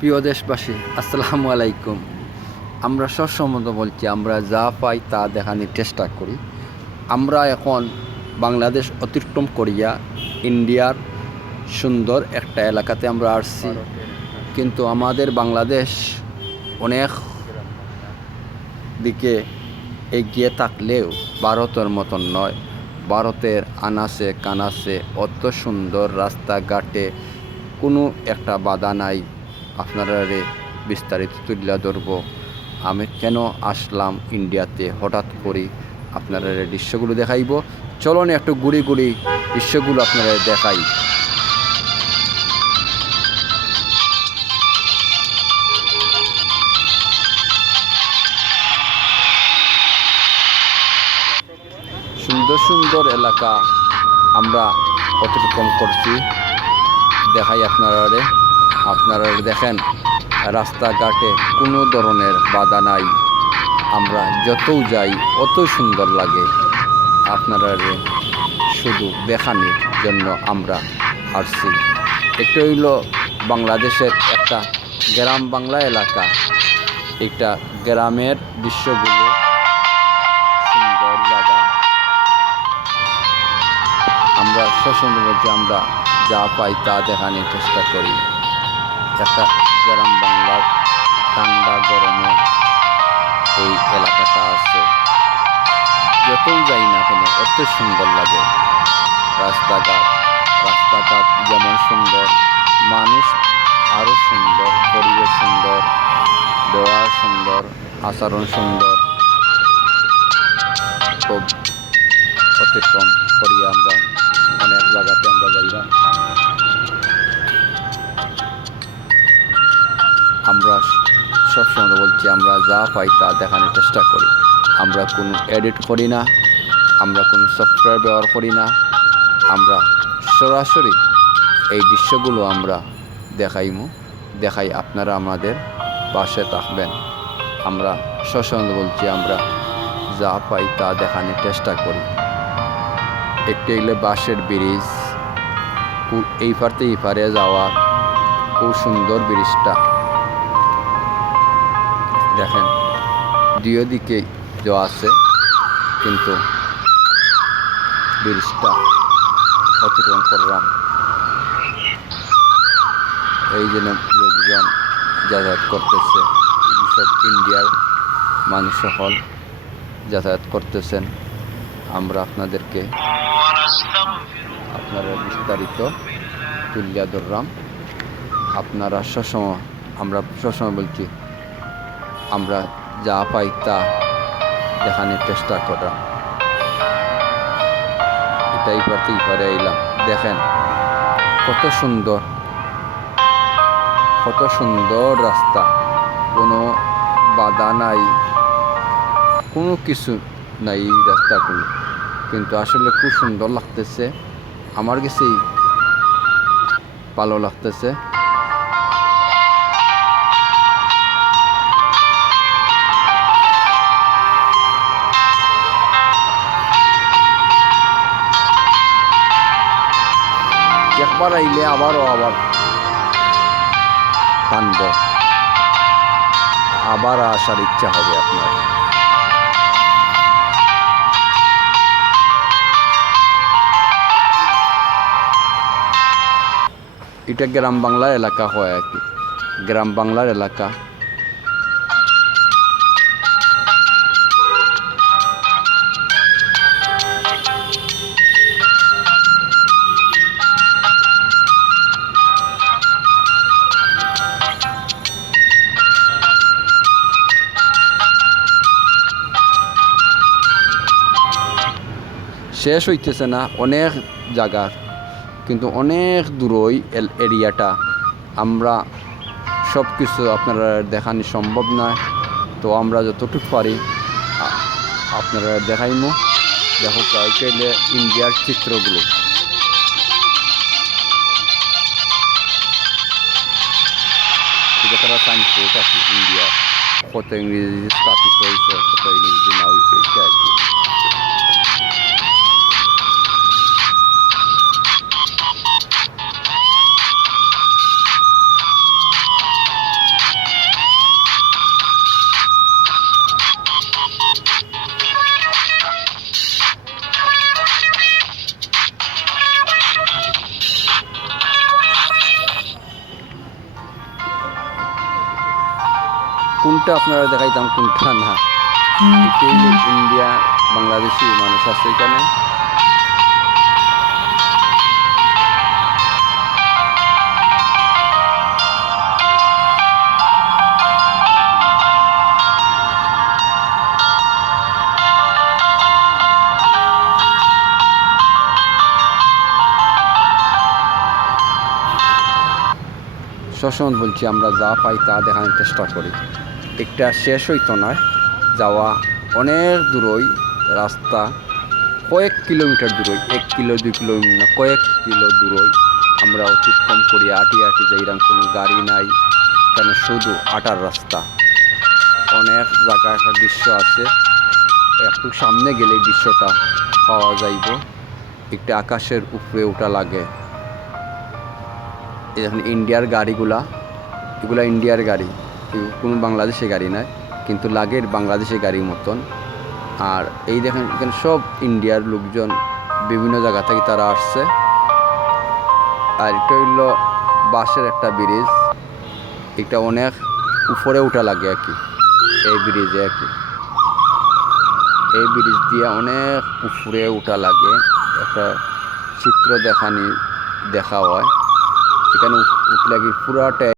প্রিয় দেশবাসী, আসসালামু আলাইকুম। আমরা সবসময় বলছি, আমরা যা পাই তা দেখানোর চেষ্টা করি। আমরা এখন বাংলাদেশ অতিক্রম করিয়া ইন্ডিয়ার সুন্দর একটা এলাকাতে আমরা আসছি। কিন্তু আমাদের বাংলাদেশ অনেক দিকে এগিয়ে থাকলেও ভারতের মতন নয়। ভারতের আনাচে কানাচে অত সুন্দর রাস্তাঘাটে কোনো একটা বাধা নাই। আপনারা বিস্তারিত তুলে ধরব আমি কেন আসলাম ইন্ডিয়াতে হঠাৎ করে। আপনারা দৃশ্যগুলো দেখাইব। চলুন একটু ঘুরি ঘুরি দৃশ্যগুলো আপনারা দেখাই। সুন্দর সুন্দর এলাকা আমরা অতিক্রম করছি। দেখাই আপনারা দেখেন, রাস্তাঘাটে কোনো ধরনের বাধা নাই। আমরা যতও যাই অত সুন্দর লাগে। আপনারা শুধু দেখানোর জন্য আমরা আসছি। এটা হইল বাংলাদেশের একটা গ্রাম বাংলা এলাকা। একটা গ্রামের দৃশ্যগুলো সুন্দর জায়গা। আমরা সবসময় বলছি, আমরা যা পাই তা দেখানোর চেষ্টা করি। একটা গ্রাম বাংলার ঠান্ডা গরমে এই এলাকাটা আছে। যতই যাই না কেন অত সুন্দর লাগে। রাস্তাঘাট যেমন সুন্দর, মানুষ আরও সুন্দর, পরিবেশ সুন্দর, ব্যবহার সুন্দর, আচরণ সুন্দর। খুব অতিক্রম করি আমরা অনেক জায়গাতে আমরা যাইলাম। আমরা সবসময় বলছি, আমরা যা পাই তা দেখানোর চেষ্টা করি। আমরা কোনো এডিট করি না, আমরা কোনো সফটওয়্যার ব্যবহার করি না। আমরা সরাসরি এই দৃশ্যগুলো আমরা দেখাই। আপনারা আমাদের পাশে থাকবেন। আমরা সবসময় বলছি, আমরা যা পাই তা দেখানোর চেষ্টা করি। একটি হইলে বাঁশের ব্রিজ, এই পারতে এই পারে যাওয়ার খুব সুন্দর ব্রিজটা দেখেন। দুই দিকে দেওয়া আছে, কিন্তু ব্রিজটা অতিক্রম করলাম। এই জন্য লোকজন যাতায়াত করতেছে, সব ইন্ডিয়ার মানুষ সকল যাতায়াত করতেছেন। আমরা আপনারা বিস্তারিত তুলিয়া ধরলাম। আমরা সবসময় বলছি, আমরা যা পাই তা দেখানোর চেষ্টা করলাম। এটাই পারে এলাম। দেখেন কত সুন্দর রাস্তা, কোনো বাধা নাই, কোনো কিছু নাই এই রাস্তাগুলো। কিন্তু আসলে খুব সুন্দর লাগতেছে, আমার কাছেই ভালো লাগতেছে। একবার আইলে আবার টানব, আবার আসার ইচ্ছা হবে আপনার। এটা গ্রাম বাংলার এলাকা হয় আর কি, গ্রাম বাংলার এলাকা। শেষ হইতেছে না অনেক জায়গার, কিন্তু অনেক দূরই এরিয়াটা। আমরা সব কিছু আপনারা দেখানো সম্ভব নয়, তো আমরা যতটুকু পারি আপনারা দেখাইমো। দেখো চাইলে ইন্ডিয়ার চিত্রগুলো, তারা সাইনবোর্ড আছে ইন্ডিয়ার, কত ইংরেজি স্থাপিত হয়েছে, কত ইংরেজি না হয়েছে, এটা আর কি। কোনটা আপনারা দেখাইতাম কোনটা না। এটাই ইন্ডিয়া বাংলাদেশি মানুষ আছে এখানে। সবসময় বলছি আমরা যা পাই তা দেখানোর চেষ্টা করি। একটা শেষ হইতো না, যাওয়া অনেক দূরই রাস্তা, কয়েক কিলোমিটার দূরই, 1 কিলো 2 কিলো না, কয়েক কিলো দূরই আমরা অতিক্রম করি, আটি যাই। এরকম কোনো গাড়ি নাই এখানে, শুধু আটার রাস্তা। অনেক জায়গায় একটা দৃশ্য আছে, একটু সামনে গেলে দৃশ্যটা পাওয়া যাইব। একটা আকাশের উপরে ওঠা লাগে। এখন ইন্ডিয়ার গাড়িগুলা, এগুলা ইন্ডিয়ার গাড়ি, কোনো বাংলাদেশের গাড়ি নয়, কিন্তু লাগের বাংলাদেশের গাড়ির মতন। আর এই দেখেন এখানে সব ইন্ডিয়ার লোকজন, বিভিন্ন জায়গা থেকে তারা আসছে। আর এটা হইল বাঁশের একটা ব্রিজ, এটা অনেক উপরে উঠা লাগে আর কি। এই ব্রিজে আর কি, এই ব্রিজ দিয়ে অনেক উপরে উঠা লাগে। একটা চিত্র দেখা হয়, এখানে উঠলে কি পুরাটা